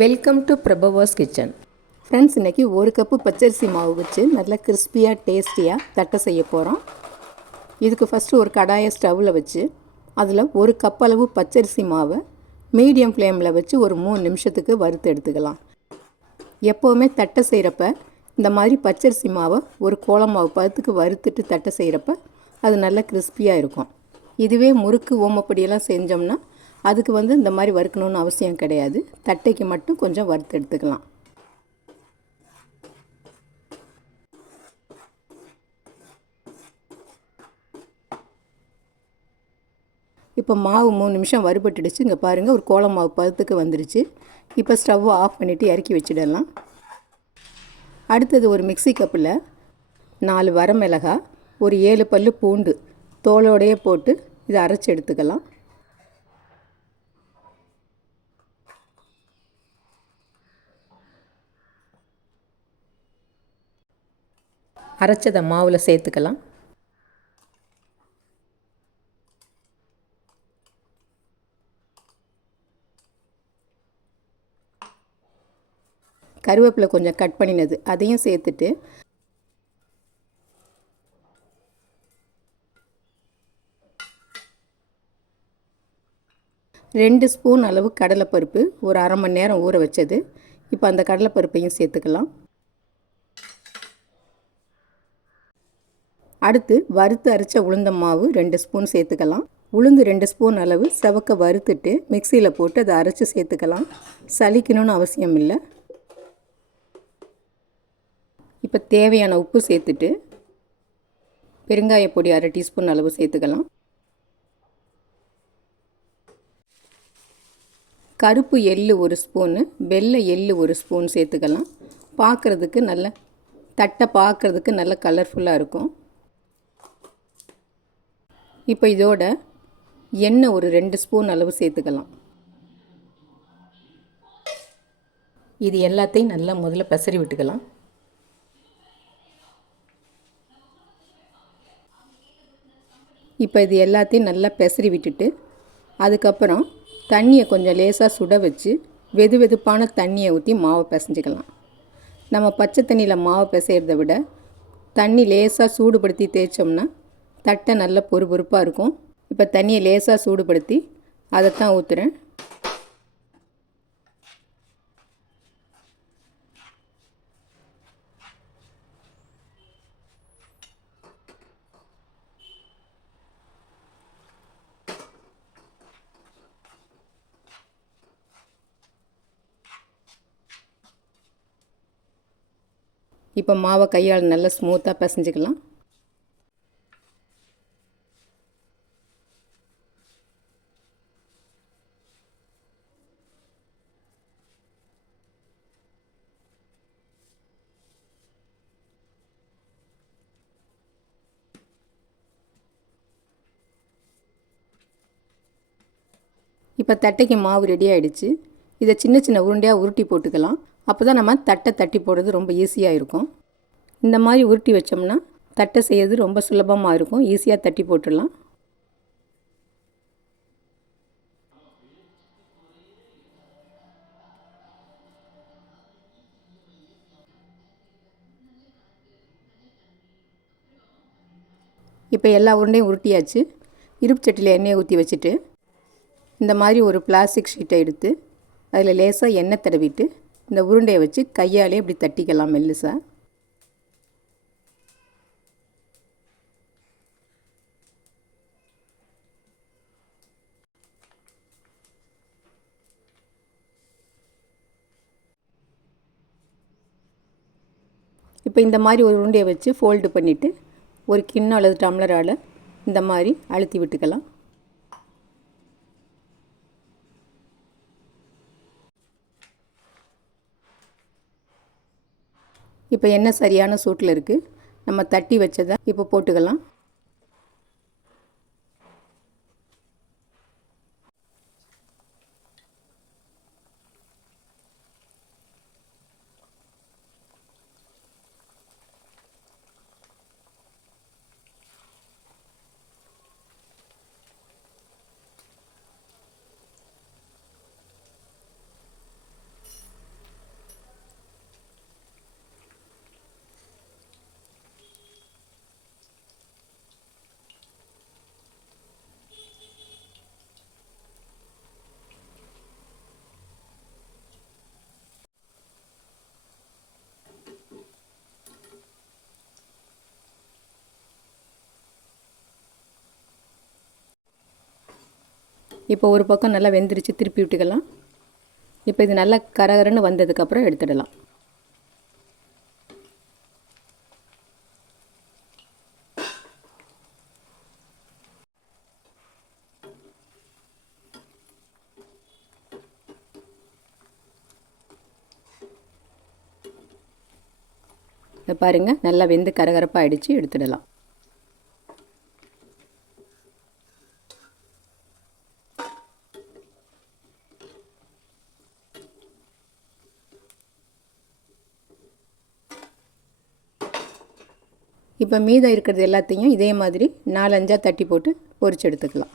Welcome to Prabhava's kitchen. Friends, இன்றைக்கி ஒரு cup பச்சரிசி மாவு வச்சு நல்லா கிறிஸ்பியாக டேஸ்டியாக தட்டை செய்ய போகிறோம். இதுக்கு ஃபஸ்ட்டு ஒரு கடாயை ஸ்டவ்வில் வச்சு அதில் ஒரு கப் அளவு பச்சரிசி மாவை மீடியம் ஃப்ளேமில் வச்சு ஒரு 3 நிமிஷத்துக்கு வறுத்து எடுத்துக்கலாம். எப்போவுமே தட்டை செய்கிறப்ப இந்த மாதிரி பச்சரிசி மாவை ஒரு கோலம் மாவு பதத்துக்கு வறுத்துட்டு தட்டை செய்கிறப்ப அது நல்லா கிறிஸ்பியாக இருக்கும். இதுவே முறுக்கு ஓமப்படியெல்லாம் செஞ்சோம்னா அதுக்கு இந்த மாதிரி வறுக்கணும்னு அவசியம் கிடையாது. தட்டைக்கு மட்டும் கொஞ்சம் வறுத்து எடுத்துக்கலாம். இப்போ மாவு 3 நிமிஷம் வறுபட்டுடுச்சு. இங்கே பாருங்கள், ஒரு கோலம் மாவு பதத்துக்கு வந்துடுச்சு. இப்போ ஸ்டவ்வை ஆஃப் பண்ணிவிட்டு இறக்கி வச்சிடலாம். அடுத்தது ஒரு மிக்சி கப்பில் 4 வரமிளகாய், ஒரு 7 பல் பூண்டு தோலோடையே போட்டு இதை அரைச்சி எடுத்துக்கலாம். அரைச்சதை மாவில் சேர்த்துக்கலாம். கருவேப்பிலை கொஞ்சம் கட் பண்ணினது அதையும் சேர்த்துட்டு ரெண்டு ஸ்பூன் அளவு கடலைப்பருப்பு ஒரு அரை மணி நேரம் ஊற வச்சது. இப்போ அந்த கடலைப்பருப்பையும் சேர்த்துக்கலாம். அடுத்து வறுத்து அரைச்ச உளுந்த மாவு 2 ஸ்பூன் சேர்த்துக்கலாம். உளுந்து 2 ஸ்பூன் அளவு செவக்க வறுத்துட்டு மிக்சியில் போட்டு அதை அரைச்சி சேர்த்துக்கலாம். சலிக்கணும்னு அவசியம் இல்லை. இப்போ தேவையான உப்பு சேர்த்துட்டு பெருங்காயப்பொடி 1/2 டீஸ்பூன் அளவு சேர்த்துக்கலாம். கருப்பு எள்ளு 1 ஸ்பூனு, வெள்ளை எள்ளு 1 ஸ்பூன் சேர்த்துக்கலாம். பார்க்குறதுக்கு நல்ல தட்டை பார்க்குறதுக்கு நல்ல கலர்ஃபுல்லாக இருக்கும். இப்போ இதோட எண்ணெய் ஒரு 2 ஸ்பூன் அளவு சேர்த்துக்கலாம். இது எல்லாத்தையும் நல்லா முதல்ல பெசரி விட்டுக்கலாம். இப்போ இது எல்லாத்தையும் நல்லா பெசரி விட்டுட்டு அதுக்கப்புறம் தண்ணியை கொஞ்சம் லேசாக சுட வச்சு வெது வெதுப்பான தண்ணியை ஊற்றி மாவை பிசைஞ்சிக்கலாம். நம்ம பச்சை தண்ணியில் மாவை பிசைகிறத விட தண்ணி லேசாக சூடுபடுத்தி தேய்ச்சோம்னா தட்டை நல்ல பொறுப்பாக இருக்கும். இப்போ தண்ணியை லேசாக சூடுபடுத்தி அதைத்தான் ஊற்றுறேன். இப்போ மாவை கையால் நல்லா ஸ்மூத்தாக பிசைஞ்சிக்கலாம். இப்போ தட்டைக்கு மாவு ரெடி ஆகிடுச்சு. இதை சின்ன சின்ன உருண்டையாக உருட்டி போட்டுக்கலாம். அப்போ தான் நம்ம தட்டை தட்டி போடுறது ரொம்ப ஈஸியாக இருக்கும். இந்த மாதிரி உருட்டி வச்சோம்னா தட்டை செய்கிறது ரொம்ப சுலபமாக இருக்கும். ஈஸியாக தட்டி போட்டுடலாம். இப்போ எல்லா உருண்டையும் உருட்டியாச்சு. இருப்பு சட்டியில் எண்ணெயை ஊற்றி வச்சுட்டு இந்த மாதிரி ஒரு பிளாஸ்டிக் ஷீட்டை எடுத்து அதில் லேசாக எண்ணெய் தடவிட்டு இந்த உருண்டையை வச்சு கையாலே இப்படி தட்டிக்கலாம் மெல்லுசாக. இப்போ இந்த மாதிரி ஒரு உருண்டையை வச்சு ஃபோல்டு பண்ணிவிட்டு ஒரு கிண்ணம் அல்லது டம்ளரால் இந்த மாதிரி அழுத்தி விட்டுக்கலாம். இப்போ எண்ணெய் சரியான சூட்டில் இருக்குது. நம்ம தட்டி வச்சதை இப்போ போட்டுக்கலாம். இப்போ ஒரு பக்கம் நல்லா வெந்துருச்சு, திருப்பி விட்டுக்கலாம். இப்போ இது நல்லா கரகரன்னு வந்ததுக்கப்புறம் எடுத்துடலாம். இதை பாருங்கள், நல்லா வெந்து கரகரப்பாக அடித்து எடுத்துடலாம். இப்போ மீதம் இருக்கிறது எல்லாத்தையும் இதே மாதிரி 4-5 தட்டி போட்டு பொரிச்சு எடுத்துக்கலாம்.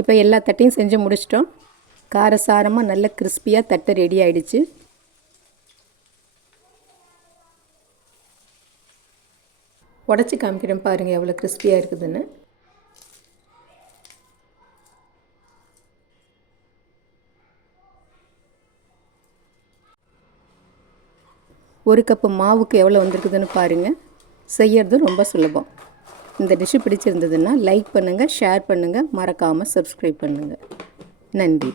இப்போ எல்லா தட்டையும் செஞ்சு முடிச்சிட்டோம். காரசாரமாக நல்ல கிறிஸ்பியாக தட்டை ரெடி ஆகிடுச்சு. உடச்சி காமிக்கிறேன் பாருங்கள் எவ்வளோ கிறிஸ்பியாக இருக்குதுன்னு. ஒரு கப்பு மாவுக்கு எவ்வளோ வந்திருக்குதுன்னு பாருங்கள். செய்யறது ரொம்ப சுலபம். இந்த டிஷ்ஷு பிடிச்சிருந்ததுன்னா லைக் பண்ணுங்கள், ஷேர் பண்ணுங்கள், மறக்காமல் சப்ஸ்கிரைப் பண்ணுங்கள். நன்றி.